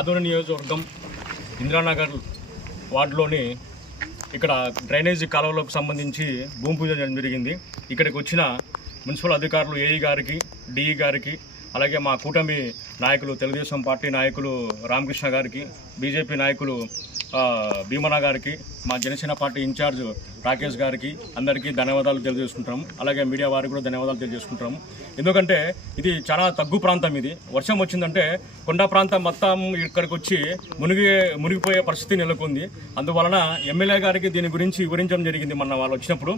ఆదోని నియోజకవర్గం ఇందిరానగర్ వార్డులోని ఇక్కడ డ్రైనేజీ కాలువలకు సంబంధించి భూమి పూజ చేయడం జరిగింది. ఇక్కడికి వచ్చిన మున్సిపల్ అధికారులు ఏఈ గారికి, డిఈ గారికి, అలాగే మా కూటమి నాయకులు తెలుగుదేశం పార్టీ నాయకులు రామకృష్ణ గారికి, బీజేపీ నాయకులు భీమన్న గారికి, మా జనసేన పార్టీ ఇన్ఛార్జ్ రాకేష్ గారికి అందరికీ ధన్యవాదాలు తెలియజేసుకుంటాము. అలాగే మీడియా వారికి కూడా ధన్యవాదాలు తెలియజేసుకుంటాము. ఎందుకంటే ఇది చాలా తగ్గు ప్రాంతం. ఇది వర్షం వచ్చిందంటే కొండ ప్రాంతం మొత్తం ఇక్కడికి వచ్చి మునిగిపోయే పరిస్థితి నెలకొంది. అందువలన ఎమ్మెల్యే గారికి దీని గురించి వివరించడం జరిగింది. మొన్న వాళ్ళు వచ్చినప్పుడు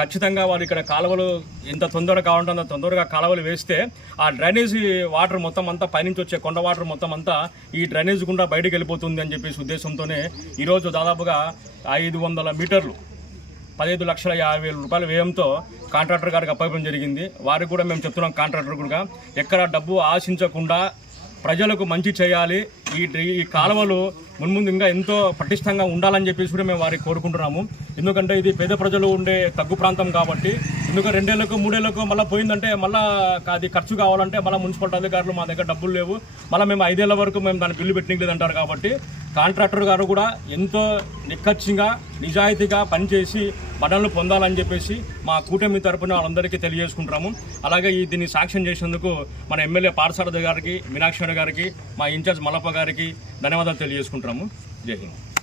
ఖచ్చితంగా వాళ్ళు ఇక్కడ కాలువలు ఎంత తొందరగా కావాలంటే అంత తొందరగా కాలువలు వేస్తే ఆ డ్రైనేజీ వాటర్ మొత్తం అంతా పైనుంచి వచ్చే కొండ వాటర్ మొత్తం అంతా ఈ డ్రైనేజ్ గుండా బయటకు వెళ్ళిపోతుంది అని చెప్పేసి ఉద్దేశంతోనే ఈరోజు దాదాపుగా 500 మీటర్లు 15,50,000 రూపాయల వ్యయంతో కాంట్రాక్టర్ గారికి అప్పగించడం జరిగింది. వారికి కూడా మేము చెప్తున్నాం, కాంట్రాక్టర్ కూడా ఎక్కడ డబ్బు ఆశించకుండా ప్రజలకు మంచి చేయాలి, ఈ కాలువలు మున్ముందు ఇంకా ఎంతో పటిష్టంగా ఉండాలని చెప్పేసి కూడా మేము వారికి కోరుకుంటున్నాము. ఎందుకంటే ఇది పేద ప్రజలు ఉండే తగ్గు ప్రాంతం కాబట్టి, ఎందుకంటే 2 ఏళ్లకు 3 ఏళ్లకు మళ్ళీ పోయిందంటే మళ్ళీ అది ఖర్చు కావాలంటే మళ్ళీ మున్సిపల్ అధికారులు మా దగ్గర డబ్బులు లేవు, మళ్ళీ మేము 5 ఏళ్ల వరకు మేము దాన్ని బిల్లు పెట్టినట్లేదంటారు. కాబట్టి కాంట్రాక్టర్ గారు కూడా ఎంతో నిక్కచ్చిగా నిజాయితీగా పనిచేసి మడలు పొందాలని చెప్పేసి మా కూటమి తరపున వాళ్ళందరికీ తెలియజేసుకుంటాము. అలాగే దీన్ని సాక్ష్యం చేసేందుకు మన ఎమ్మెల్యే పార్సారథి గారికి, మీనాక్షి గారికి, మా ఇన్ఛార్జ్ మల్లప్ప గారికి ధన్యవాదాలు తెలియజేసుకుంటాము. జై హింద్.